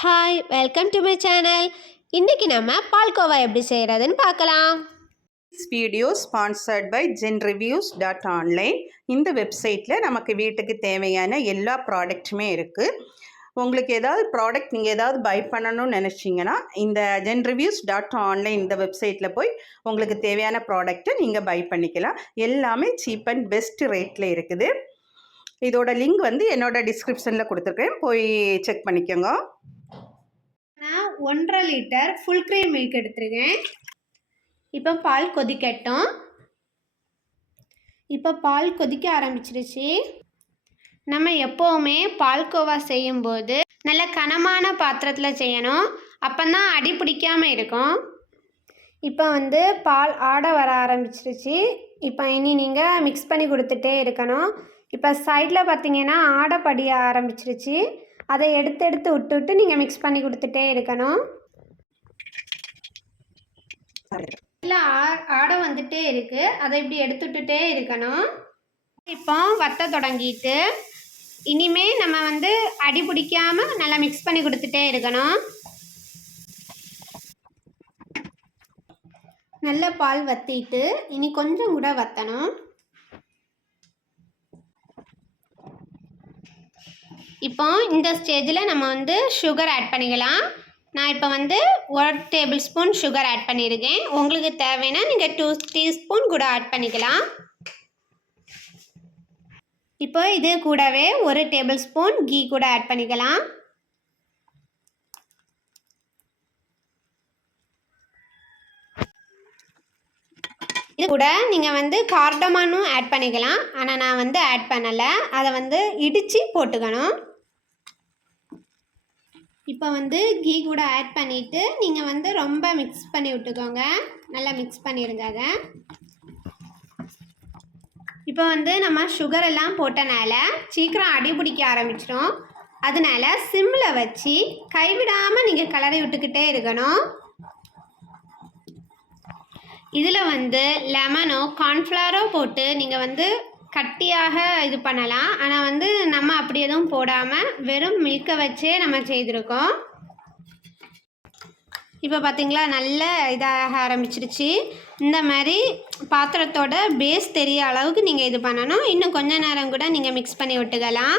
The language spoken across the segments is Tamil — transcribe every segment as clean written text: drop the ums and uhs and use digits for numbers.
Hi, welcome to my channel. இன்றைக்கி நம்ம பால்கோவா எப்படி செய்கிறதுன்னு பார்க்கலாம். This video sponsored by genreviews.online. இந்த வெப்சைட்டில் நமக்கு வீட்டுக்கு தேவையான எல்லா ப்ராடக்ட்டுமே இருக்குது. உங்களுக்கு ஏதாவது ப்ராடக்ட் நீங்கள் ஏதாவது பை பண்ணணும்னு நினச்சிங்கன்னா இந்த genreviews.online இந்த வெப்சைட்டில் போய் உங்களுக்கு தேவையான ப்ராடக்ட்டை நீங்கள் பை பண்ணிக்கலாம். எல்லாமே சீப் அண்ட் பெஸ்ட் ரேட்டில் இருக்குது. இதோட லிங்க் என்னோட டிஸ்கிரிப்ஷனில் கொடுத்துருக்கேன், போய் செக் பண்ணிக்கோங்க. நான் 1.5 லிட்டர் ஃபுல் க்ரீம் மில்க் எடுத்துருக்கேன். இப்போ பால் கொதிக்கட்டும். இப்போ பால் கொதிக்க ஆரம்பிச்சிருச்சு. நம்ம எப்போவுமே பால்கோவா செய்யும்போது நல்ல கனமான பாத்திரத்தில் செய்யணும், அப்போ தான் அடி பிடிக்காமல் இருக்கும். இப்போ பால் ஆட வர ஆரம்பிச்சிருச்சு. இப்போ இனி நீங்கள் மிக்ஸ் பண்ணி கொடுத்துட்டே இருக்கணும். இப்போ சைடில் பார்த்தீங்கன்னா ஆடை படிய ஆரம்பிச்சிருச்சு. அதை எடுத்து விட்டு நீங்கள் மிக்ஸ் பண்ணி கொடுத்துட்டே இருக்கணும். இல்லை ஆடை வந்துட்டே இருக்குது, அதை இப்படி எடுத்துட்டுட்டே இருக்கணும். இப்போ வத்த தொடங்கிட்டு இனிமே நம்ம அடி பிடிக்காமல் நல்லா மிக்ஸ் பண்ணி கொடுத்துட்டே இருக்கணும். நல்ல பால் வத்திட்டு இனி கொஞ்சம் கூட வற்றணும். இப்போ இந்த ஸ்டேஜில் நம்ம சுகர் ஆட் பண்ணிக்கலாம். நான் இப்போ 1 டேபிள் ஸ்பூன் சுகர் ஆட் பண்ணியிருக்கேன். உங்களுக்கு தேவைன்னா நீங்கள் 2 டீஸ்பூன் கூட ஆட் பண்ணிக்கலாம். இப்போ இது கூடவே 1 டேபிள் ஸ்பூன் கீ கூட ஆட் பண்ணிக்கலாம். இது கூட நீங்கள் கார்டமானும் ஆட் பண்ணிக்கலாம். ஆனால் நான் ஆட் பண்ணலை, அதை இடித்து போட்டுக்கணும். இப்போ கீ கூட ஆட் பண்ணிவிட்டு நீங்கள் ரொம்ப மிக்ஸ் பண்ணி விட்டுக்கோங்க. நல்லா மிக்ஸ் பண்ணியிருந்தாங்க. இப்போ நம்ம சுகர் எல்லாம் போட்டனால சீக்கிரம் அடி பிடிக்க ஆரம்பிச்சிடும். அதனால சிம்மில் வச்சு கைவிடாமல் நீங்கள் கிளறி விட்டுக்கிட்டே இருக்கணும். இதில் லெமனோ கார்ன்ஃப்ளவரோ போட்டு நீங்கள் கட்டியாக இது பண்ணலாம். ஆனால் நம்ம அப்படி எதுவும் போடாமல் வெறும் மில்கை வச்சே நம்ம செய்திருக்கோம். இப்போ பார்த்திங்களா நல்ல இதாக ஆரம்பிச்சிருச்சு. இந்த மாதிரி பாத்திரத்தோட பேஸ் தெரிய அளவுக்கு நீங்கள் இது பண்ணணும். இன்னும் கொஞ்ச நேரம் கூட நீங்கள் மிக்ஸ் பண்ணி விட்டுக்கலாம்.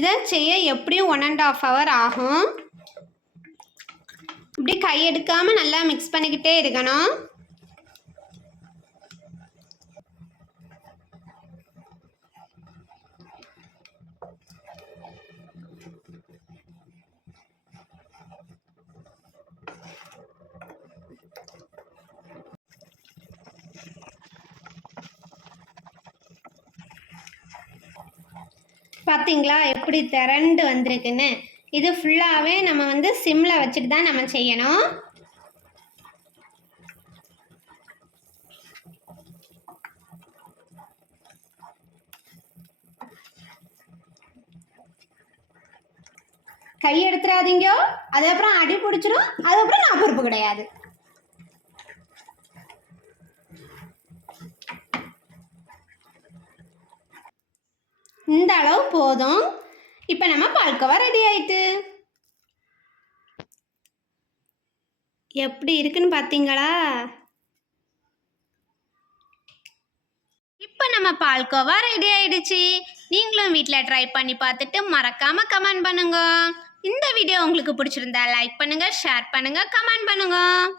இதை செய்ய எப்படியும் 1.5 hour ஆகும். இப்படி கை எடுக்காமல் நல்லா மிக்ஸ் பண்ணிக்கிட்டே இருக்கணும். பார்த்தீங்களா எப்படி திரண்டு வந்திருக்குன்னு. இது ஃபுல்லாகவே நம்ம சிம்மில் வச்சுட்டு தான் நம்ம செய்யணும். கை எடுத்துடாதீங்க, அதுக்கப்புறம் அடி பிடிச்சிடும். அதுக்கப்புறம் நான் பொறுப்பு கிடையாது. இந்த அளவு போதும். இப்போ நம்ம பால்கோவா ரெடி ஆயிட்டு. எப்படி இருக்குன்னு பார்த்தீங்களா? இப்போ நம்ம பால்கோவா ரெடி ஆயிடுச்சு. நீங்களும் வீட்டில் ட்ரை பண்ணி பார்த்துட்டு மறக்காமல் கமெண்ட் பண்ணுங்க. இந்த வீடியோ உங்களுக்கு பிடிச்சிருந்தா லைக் பண்ணுங்கள், ஷேர் பண்ணுங்கள், கமெண்ட் பண்ணுங்கள்.